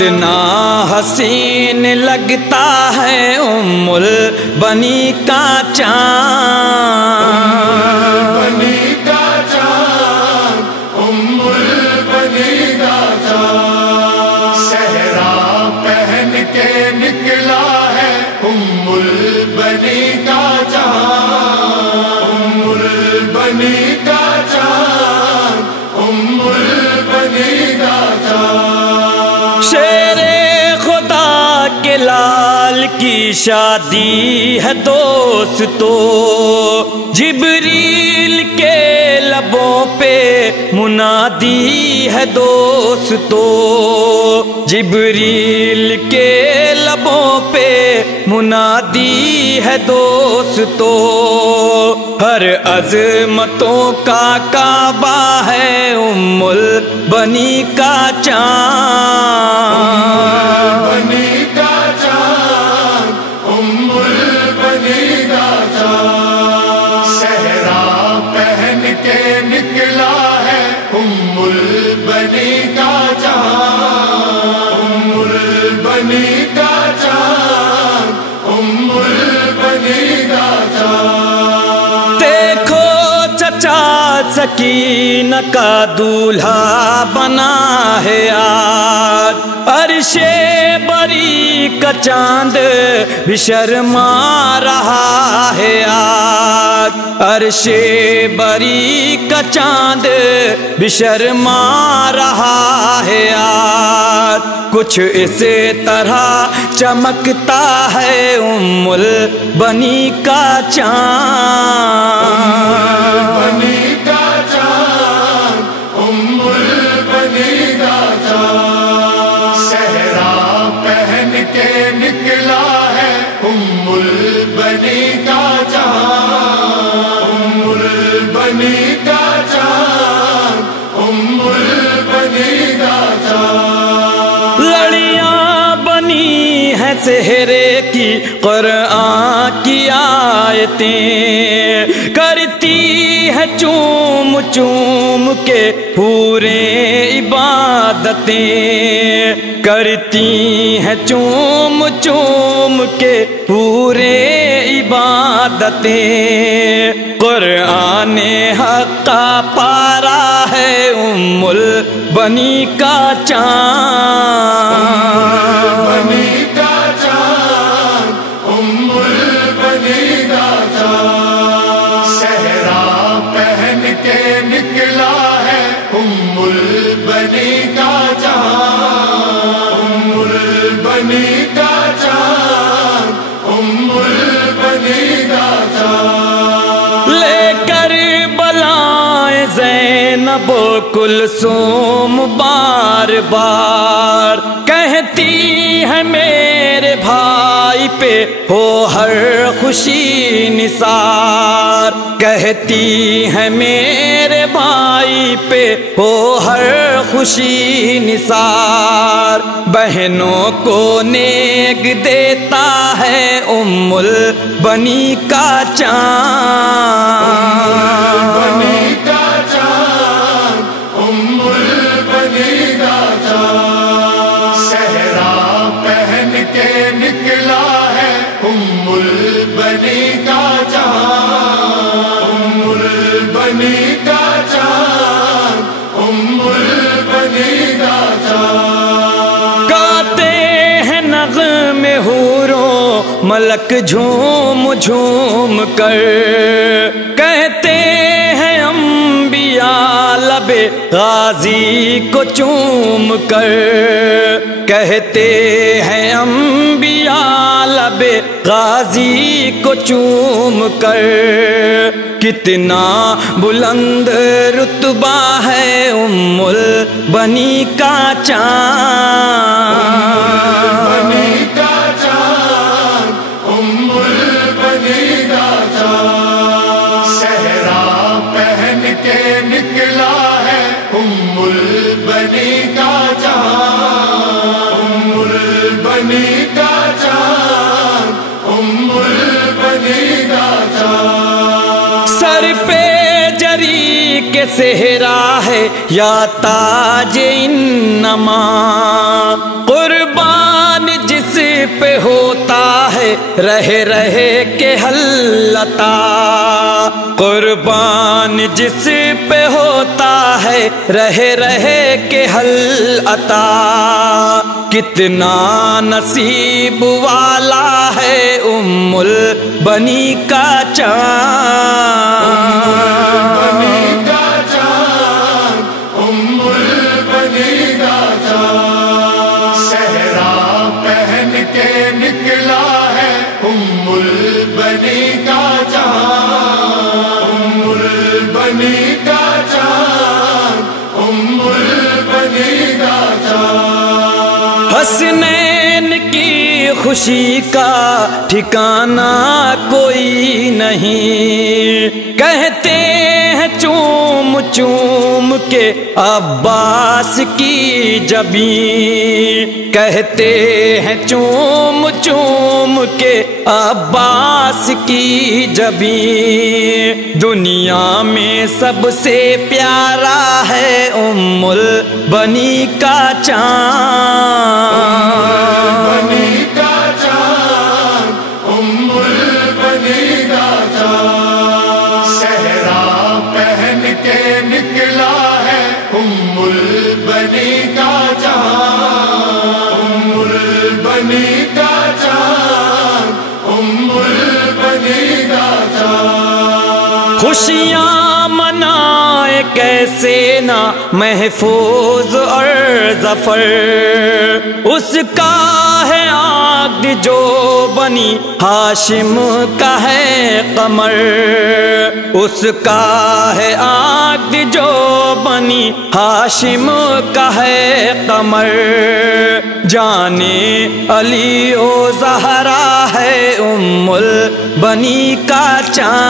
کتنا حسین لگتا ہے ام البنی کا چاند، بنی کا چاند، ام البنی کا چاند، صحرا پہن کے نکلا ہے ام البنی کا چاند، ام البنی کا چاند، ام البنی کا چاند۔ شیر خدا کے لال کی شادی ہے دوستو، جبریل کے لبوں پہ منادی ہے دوستو، جبریل کے لبوں پہ منادی ہے دوستو، ہر عظمتوں کا کعبہ ہے ام البنی کا چاند، بنی کا چاند، ام البنی کا چاند، صحرا پہن کے نکلا ہے ام البنی کا چاند، ام البنی کا چاند، ام البنی کا چاند۔ دیکھو چچا سکینہ کا دولہا بنا ہے آج، عرش بری کا چاند بھی شرما رہا ہے آج، عرش بری کا چاند بھی شرما رہا ہے آج، کچھ اس طرح چمکتا ہے ام البنی کا چاند، بنی کا چاند، ام البنی کا چاند، صحرا پہن کے نکلا ہے ام البنی کا چاند، ام البنی کا چاند، ام البنی کا چاند۔ لڑیاں بنی ہیں سحرے کی قرآن کی آیتیں، کرتی ہے چوم چوم کے پورے عبادتیں، کرتی ہیں چوم چوم کے پورے عبادتیں، قرآن حق کا پارا ہے ام البنی کا چاند، بنی کا چاند، ام البنی کا چاند، صحرا پہن کے نکلا ہے ام البنی کا چاند، ام البنی کا چاند، ام البنی کا چاند۔ لے کر بلائیں زینب و کلثوم بار بار، کہتی ہے میرے بھائی پہ ہو ہر خوشی نثار، کہتی ہے میرے بھائی پہ ہو ہر خوشی نثار، بہنوں کو نیک دیتا ہے ام البنی کا چاند، بنی کا چاند، ام البنی کا چاند، صحرا پہن کے نکلا ہے ام البنی کا چاند، ام البنی کا چاند، ام البنی کا چاند۔ گاتے ہیں نغمے حوروں ملک جھوم جھوم کر، کہتے ہیں انبیاء لب غازی کو چوم کر، کہتے ہیں انبیاء لب غازی کو چوم کر، کتنا بلند رتبہ ہے ام البنی کا چاند، بنی کا چاند، ام البنی کا چاند، صحرا پہن کے نکلا ہے ام البنی کا چاند، ام البنی کا چاند، ام البنی کا چاند۔ سر پہ جری کے صحرا ہے یا تاج انما، قرآن پہ ہوتا ہے رہے رہے کے حل عطا، قربان جس پہ ہوتا ہے رہے رہے کے حل عطا، کتنا نصیب والا ہے ام البنی کا چاند، بنی کا چاند، ام البنی کا چاند، صحرا پہن کے نکلا ہے ام البنی کا چاند، ام البنی کا چاند، ام البنی کا چاند، حسنین کی خوشی کا ٹھکانہ کوئی نہیں، کہتے ہیں چوم چوم کے عباس کی جبیں، کہتے ہیں چوم چوم کے عباس کی جبیں، دنیا میں سب سے پیارا ہے ام البنی کا چاند، بنی کا چاند، ام البنی کا چاند، صحرا پہن کے نکلا ہے ام البنی کا چاند، ام البنی کا چاند، ام البنی کا چاند، خوشیاں منائے کیسے نہ محفوظ اور ظفر، اس کا ہے عقد جو بنی ہاشم کا ہے قمر، اس کا ہے عقد جو بنی ہاشم کا ہے قمر، جانے علی و زہرا ہے ام البنی کا چاند،